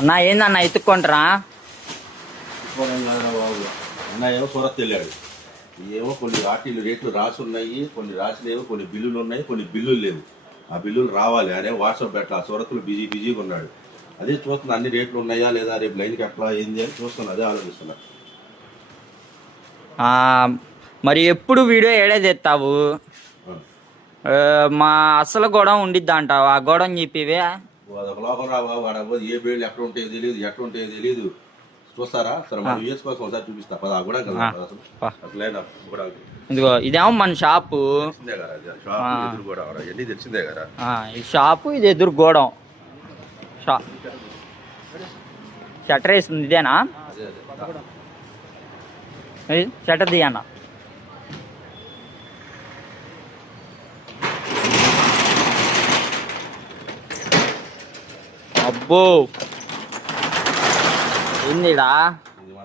అన్నా ఏందన్నా ఎత్తుక్కుంటారా ఉన్నాయేమో సూరత్ వెళ్ళాడు. ఏమో కొన్ని వాటిలు రేట్లు రాసి ఉన్నాయి కొన్ని రాసి లేవు కొన్ని బిల్లులు ఉన్నాయి కొన్ని బిల్లులు లేవు. ఆ బిల్లులు రావాలి అనే వాట్సాప్ పెట్టాలి. సూరత్లో బిజీ బిజీగా ఉన్నాడు. అదే చూస్తున్నా అన్ని రేట్లు ఉన్నాయా లేదా రేపు లైన్కి ఎట్లా ఏంది అని చూస్తున్నా అదే ఆలోచిస్తున్నా. మరి ఎప్పుడు వీడియో ఆ. ఆ, మా అసలు గొడవ ఉండిద్ది అంటావు ఆ గొడవ చెప్పివే. అదొక లోకం రా బాబు ఆడ పోతే ఏ బేళ్ళు ఎక్కడ ఉంటాయో తెలియదు ఎక్కడ ఉంటాయో తెలియదు చూస్తారా? సరే మనం యూఎస్ కోసం ఒకసారి చూపిస్తా. పద కూడా కదా. అట్లైనా కూడా ఇదిగో ఇదేమో మన షాపు. షాప్ అవన్నీ తెలిసిందే కదా. ఈ షాపు ఇది ఎదురు గోడం. షా. షట్టర్ వేస్తుంది ఇదేనా? షట్టర్ తీయన్న అబ్బో. ఏందిడా?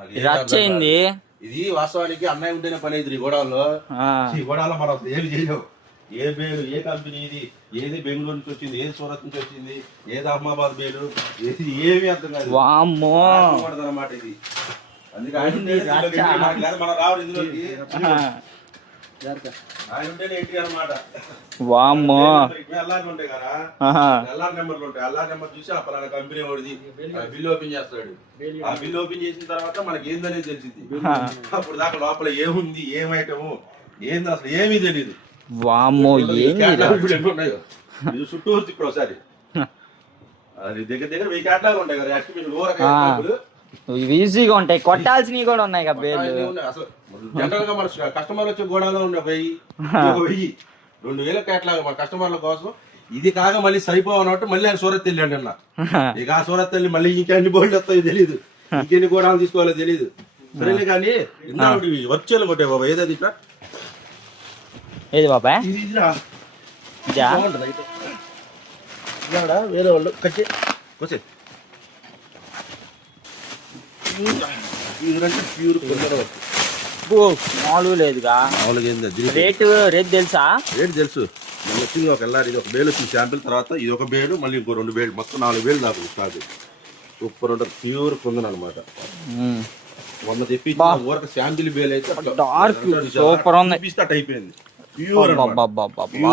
ఇది ఇది రచ్చయింది. ఇది వాస్తవానికి అన్నయ్య ఉంటేనే పని అయింది ఈ గోడౌన్లో. ఆ, ఈ గోడౌన్లో మనం అసలు ఏమి చేయలేవు ఏ బేలు ఏ కంపెనీ ఇది? ఏది బెంగళూరు నుంచి వచ్చింది? ఏది సూరత్ నుంచి వచ్చింది? ఏది అహ్మాబాద్ బేలు ఏది ఏమి అర్థం కాదు. వామ్మో. అన్నమాట ఇది. అందుకే ఆయన మనం రావాలి ఇందులోకి. ఆ, ఆయన ఉంటేనే ఎంట్రీ అనమాట వామ్మో. చూసి ఆ పలానా కంపెనీ వాడిది. బిల్ ఓపెన్ చేస్తాడు. ఆ బిల్ ఓపెన్ చేసిన తర్వాత మనకి ఏందనేది తెలిసింది. అప్పుడు దాకా లోపల ఏముంది ఏం ఐటము ఏంది అసలు ఏమీ తెలియదు వామ్మో ఏంది చుట్టూ ఇప్పుడు ఒకసారి. అది దగ్గర దగ్గర వెయ్యి క్యాట్లాగ్ ఉంటాయి కదా. ఇవి ఈజీగా ఉంటాయి. కొట్టాల్సినవి కూడా ఉన్నాయి కదా జనరల్గా మన కస్టమర్ వచ్చే గోడాలో ఉండే వెయ్యి వెయ్యి. రెండు వేల క్యాట్లాగ్ మన కస్టమర్ల కోసం. ఇది కాక మళ్ళీ సరిపోవన్నట్టు మళ్ళీ ఆయన సూరత్ వెళ్ళాడు అన్న. ఇక ఆ సూరత్ వెళ్ళి మళ్ళీ ఇంకెన్ని బోర్డులు వస్తాయో తెలియదు ఇంకెన్ని గోడాలు తీసుకోవాలో తెలియదు సరేలే కానీ చేయాలి కొట్టే బాబా ఏదది ఇట్లా? ఏది బాబాయ్ ఇది వేరే వాళ్ళు. కట్టి. వచ్చే ప్యూర్ అంటే ప్యూర్ కొందరు ఓ, మామూలు లేదుగా. మామూలుగా ఏంది? రేటు రేట్ తెలుసా? రేటు తెలుసు. వచ్చింది ఒక ఎల్లారి ఇది ఒక బేలు వచ్చింది శాంపిల్ తర్వాత ఇది ఒక బేడు మళ్ళీ ఇంకో రెండు బేడు మొత్తం నాలుగు బేలు దాకా స్టాక్. సూపర్ ఉంటుంది ప్యూర్ కుందన్ అనమాట. మొన్న తెప్పి ఊరక శాంపిల్ బేల్ అయితే డార్క్? సూపర్ ఉంది. అయిపోయింది. ప్యూర్.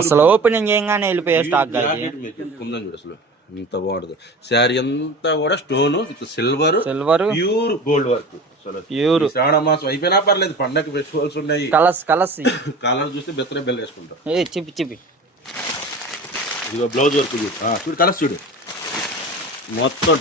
అసలు ఓపెనింగ్ ఏంగానే వెళ్ళిపోయే స్టాక్ కుందన్ చూడు అసలు. ఇంత బాగుంటుంది శారీ అంతా కూడా stone with silver silver pure gold work. Pure. శ్రావణ మాసం అయిపోయినా పర్లేదు పండగ ఫెస్టివల్స్ ఉన్నాయి. Colours colours. కాలర్ చూస్తే బెత్తనే బెల్ వేసుకుంటాం. ఏ చిప్పి చిప్పి ఇదిగో బ్లౌజ్ వర్క్ చూడు. కలర్స్ చూడు. మొత్తం